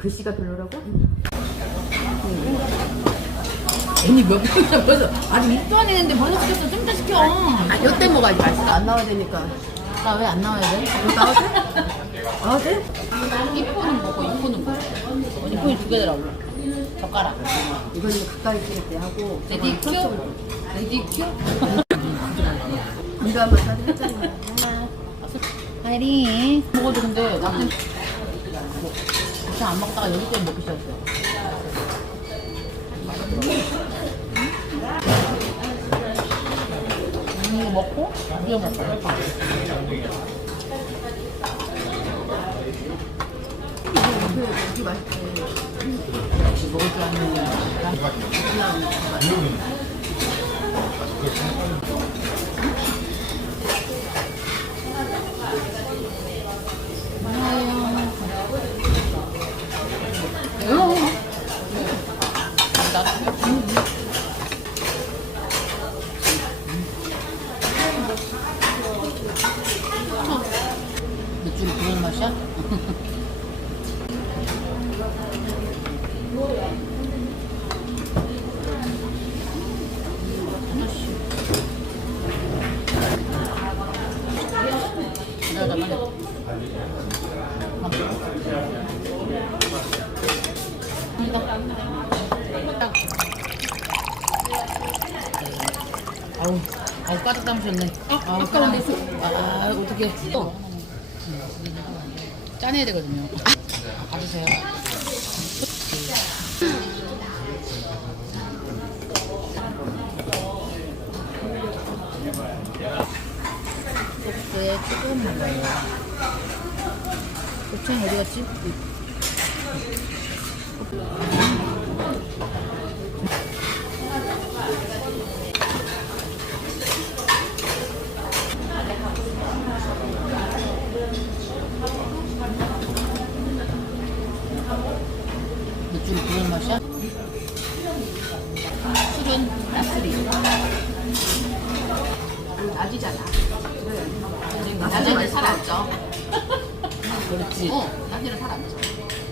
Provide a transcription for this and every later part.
글씨가 별로라고? 언니 몇 번이나 벌써 아직 입도 안 했는데 벌써 시켰어 좀더 시켜 아, 이때 먹어야지 맛있어. 안 나와야 되니까. 나 왜 안 나와야 돼? 뭐 나와도 돼? 나와도 돼? 이포는 먹고 이포는 먹어 이포는 두 개더라 원래 젓가락 이거는 가까이 찍을 때 하고. 레디큐? 레디큐? 이거 한번 사진 했잖아. 하이리 먹어도 근데 나는 뭐 그냥 안 먹다가 여기 때문에 먹기 시작했어 음, 이거 먹고 이거 먹고 맛있대. 역시 먹을 줄 아는 거야 맥주를 그런 맛이야? 기다려봐. 아우, 아우 까득 담으셨네. 아우, 아까운데. 아, 어떻게 또 짜내야 되거든요. 받으세요. 소스에 조금만 넣어요. 고추장 어디 갔지? 맥주를 그런 맛이야? 술은 나스리. 낮이잖아. 낮에는 살안 쪄. 그렇지. 어, 낮에는 살안 쪄.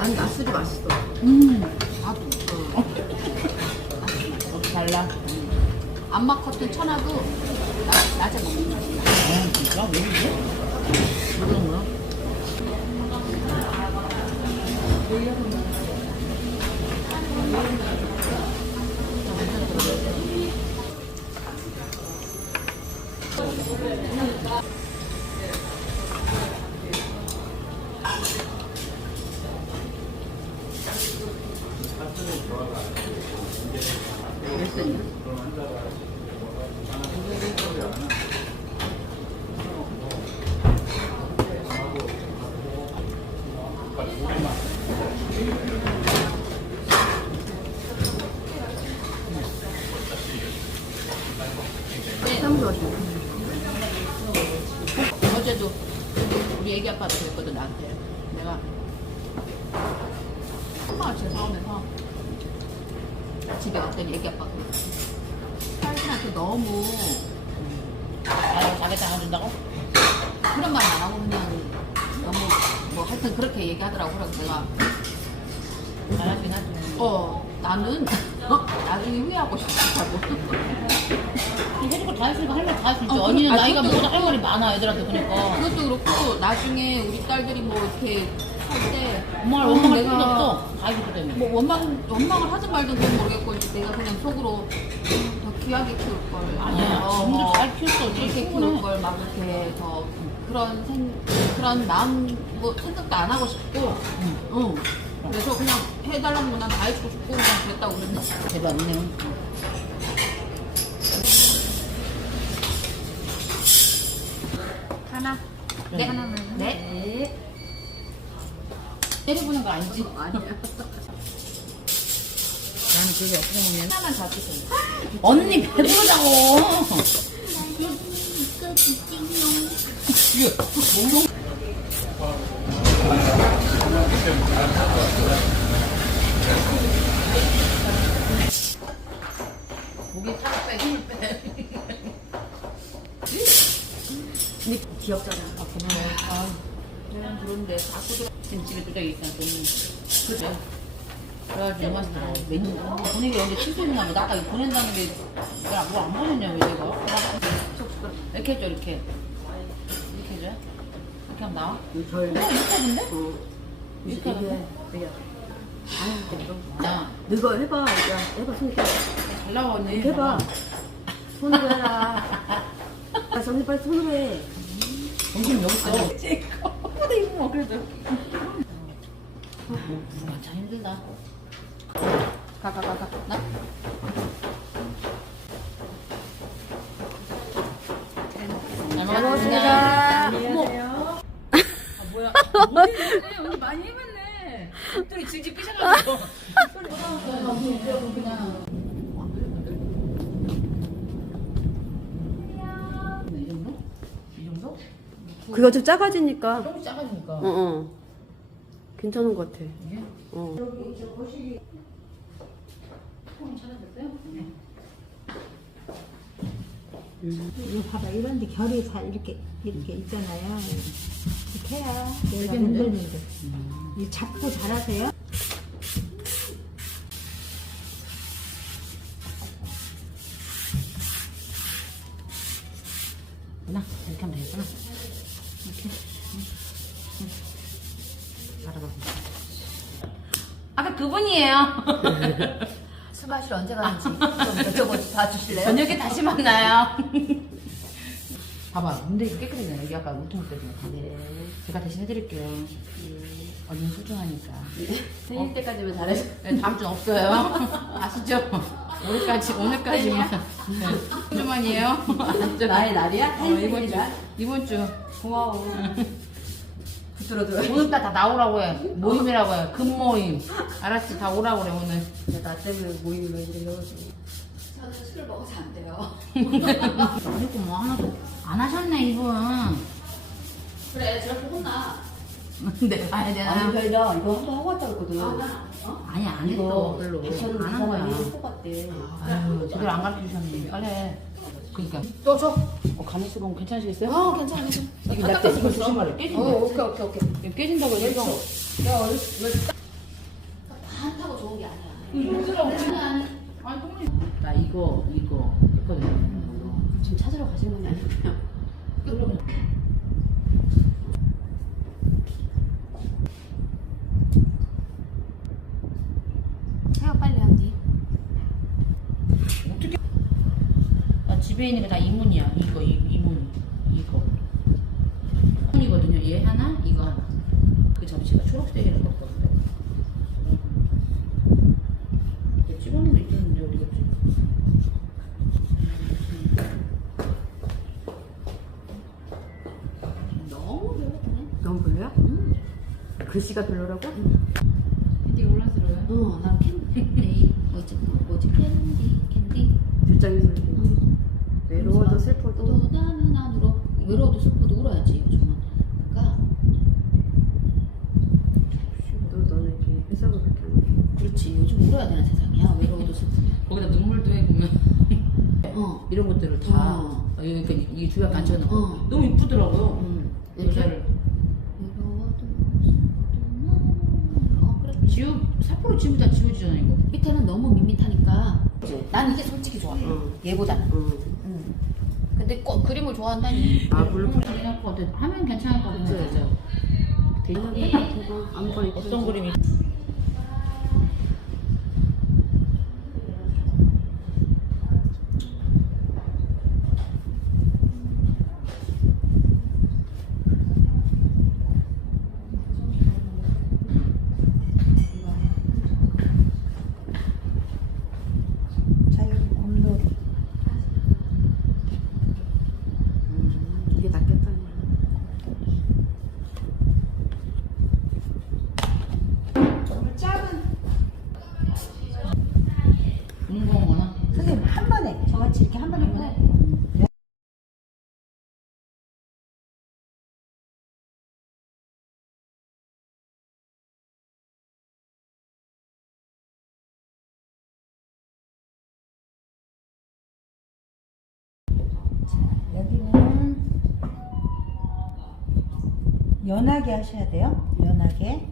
난 나스리 맛있어. 음. 나도. 어. 여기 달라. 안마 커튼 쳐놔도 나, 낮에 먹는 맛이야. 아, 진짜? 왜 그래? 그런 거야? 참 좋아져. 어제도 아빠도 그랬거든 나한테. 내가 엄마가 제 사오면서 집에 왔더니 애기 아빠가 딸들한테 너무 아 자기 당해준다고? 그런 말 안 하고 그냥 너무 뭐 하여튼 그렇게 얘기하더라고 그래서 내가. 잘하긴 하지. 어 나는 어, 나중에 후회하고 싶다고 해줄 거 다 했으니까 할 말 다 할 수 있지 어, 언니는 아, 나이가 그것도 먹어도 할 말이 많아 애들한테 그러니까 그것도 그렇고 나중에 우리 딸들이 뭐 이렇게 살때 엄마를 어, 원망할 필요 없어. 다 해주기 때문에. 뭐 원망 원망을 하든 말든 그건 모르겠고 이제 내가 그냥 속으로 더 귀하게 키울 걸 아니야, 지금도 잘 키웠어. 이렇게 충분해. 키울 걸 막 이렇게 더 그런 생 그런 마음 뭐 생각도 안 하고 싶고 응. 그래서 그냥 해달라는 건난다 해주고 싶고 그냥 그랬다고 그랬는데 대박이네 하나 네. 하나만 네. 네. 때려보는 거 아니지? 아니야 나는 그게 어떻게 먹냐? 하나만 다 주세요 언니 배부르다고. 살을 빼, 힘을 귀엽잖아 아, 고마워. 아, 내가 그런데 자꾸 지금 집에 도장이 있어. 좀 그죠? 그래가지고 이만하더라고. 왠지 분위기 언제 취소했나 봐. 나 아까 이거 보낸다는 게 내가 뭐안 보냈냐고 이거. 이렇게 해줘 이렇게. 이렇게 해줘. 이렇게 하면 나와? 덜. 어, 이렇게 하던데? 어. 이렇게 하던데? 그래. 아유, 야, 너거 해봐. 야, 해봐. 손 이렇게 잘 나와 언니. 해봐. 손으로 해라. 야, 정리 빨리 손으로 해. 정신 여기 있어. 찍어. 근데 이거 뭐 그래도. 아, 참 힘들다. 가, 가, 가, 가. 나? 잘 먹었습니다. 안녕하세요. 뭐야? 언니 언니 많이 해봤네. 또 질질. 그냥. 이 정도? 이 정도? 그거 좀 작아지니까. 조금 작아지니까. 어, 어. 괜찮은 것 같아. 이게? 어. 조금 찾아졌어요? 네. 이거 봐봐 이런데 결이 다 이렇게 이렇게 있잖아요. 이렇게 해야 얘가 되겠는데? 흔들는데. 이 잡고 잘하세요? 구나 이렇게 하면 되겠구나. 알아봐. 아까 그분이에요. 술 마시러 언제 가는지 좀 여쭤보 봐주실래요? 저녁에 다시 만나요. 봐봐. 근데 깨끗해요. 여기 아까 울퉁 때문에. 네. 제가 대신 해드릴게요. 언니 소중하니까. 생일 때까지만 잘해. 네, 다음 주는 없어요. 아시죠? 오늘까지, 오늘까지만. 네. 주만이에요. 아시죠? 나의 날이야? 어, 이번 주. 이번 주. 고마워. 붙들어줘. 오늘 다, 다 나오라고 해. 모임이라고 해. 금모임. 알았지? 다 오라고 그래, 오늘. 나 때문에 모임을 왜 이래가지고. 저는 술을 먹어서 안 돼요. 그리고 뭐 하나도 안 하셨네, 이분. 그래 저렇게 혼나. 네, 가야 되나? 아니, 별다 이거 한번 하고 왔다 그랬거든. 아니, 안 했어, 이거 별로. 안 한 거야. 뽑았대. 아유, 제대로 안 가르쳐 주셨네. 빨리 해. 그니까. 또 줘. 어, 있어보면 괜찮으시겠어요? 어 괜찮아 괜찮아. 이게 나 때, 이거 조심하래. 어 깨진다. 오케이 오케이 오케이. 이거 깨진다고 해서. 한타고 좋은 게 아니야. 아니, 똥이. 나 이거, 이거 했거든요. 지금 찾으러 가시는 건 아니고요 빨리 한디. 어떻게. 나 집에 있는 게 다 이문이야. 이거, 이, 이문. 이거. 이거든요. 얘 하나, 이거 하나. 그 접시가 초록색이라고 했거든요. 이거 찍어놓은 거 있었는데 어디 갔지? 너무 배고프네. 너무 별로야? 글씨가 별로라고? 캔디 올라서요. 어, 나 캔디. 뭐지, 뭐지, 캔디, 캔디. 불장이 소리. 외로워도 슬퍼도. 또 나는 안으로. 외로워도 슬퍼도 울어야지, 요즘은. 그러니까, 너 너는 이렇게 해석을 그렇게 하는 게. 그렇지. 요즘 울어야 되는 세상이야. 외로워도 슬퍼도. 거기다 눈물도 해 보면 어. 이런 것들을 다 어. 어. 이 주약 간처는 어. 너무 이쁘더라고요. 음. 이렇게? 여자를. 어, 그래. 지우 사포로 지우면 다 지워지잖아 이거. 밑에는 너무 밋밋하니까. 난 이게 솔직히 좋아. 응. 얘보다는. 응. 음. 근데 꼭 그림을 좋아한다니. 아 물론 괜찮을 것 같아. 하면 괜찮을 것 같아. 같은 거 아무거나 어떤 그림이? 자유 곰돌이. 이게 낫겠다. 작은 운동거나. 선생님 한 번에 저같이 이렇게 한 번에 해. 여기는 연하게 하셔야 돼요. 연하게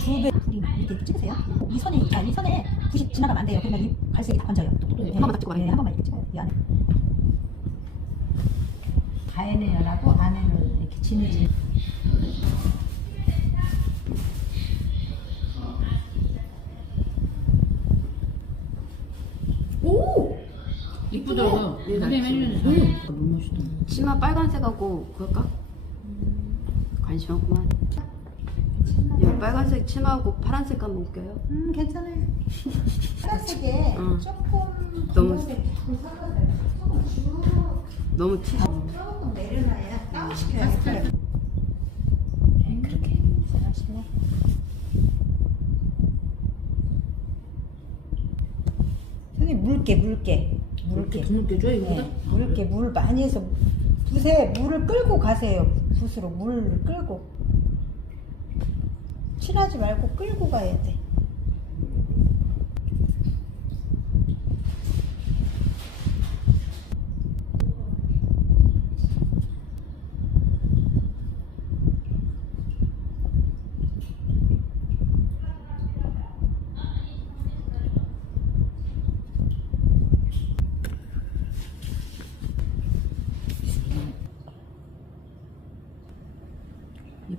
두배 불이 이렇게 찍으세요. 이 선에 아, 이 선에 붓이 지나가면 안 돼요. 그러면 이 갈색이 다 번져요. 네, 한 번만 딱 찍고 네, 한 번만 이렇게 찍어요. 이 안에. 가에는 연하고 안에는 이렇게 진해진. 오! 네, 선생님 해주는 잘. 너무 멋있다. 치마 빨간색하고 그럴까? 관심 없구만. 야, 빨간색 치마하고 파란색 가면 웃겨요. 음 괜찮아요. 파란색에 응. 조금 너무- 검은색. 조금 쭉 너무 티. 조금 내려놔야 다운시켜야. 네, 그렇게 잘하시네. 선생님 물게 물게 물게 드물게. 줘 이거보다? 네, 물게 물 많이 해서 붓에 물을 끌고 가세요. 붓으로 물을 끌고. 칠하지 말고 끌고 가야 돼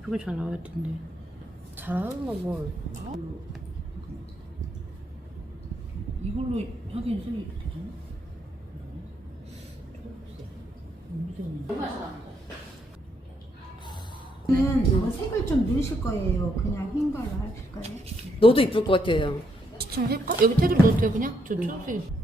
이쁘게 잘 나올 텐데. 잘하는 거 뭘. 이걸로 하기엔 색이 괜찮아? 는뭐 색을 좀 넣으실 거예요 그냥 흰 걸로 하실까요? 너도 이쁠 것 같아요. 시청할까? 여기 테두리 넣어도 돼 그냥? 저 초록색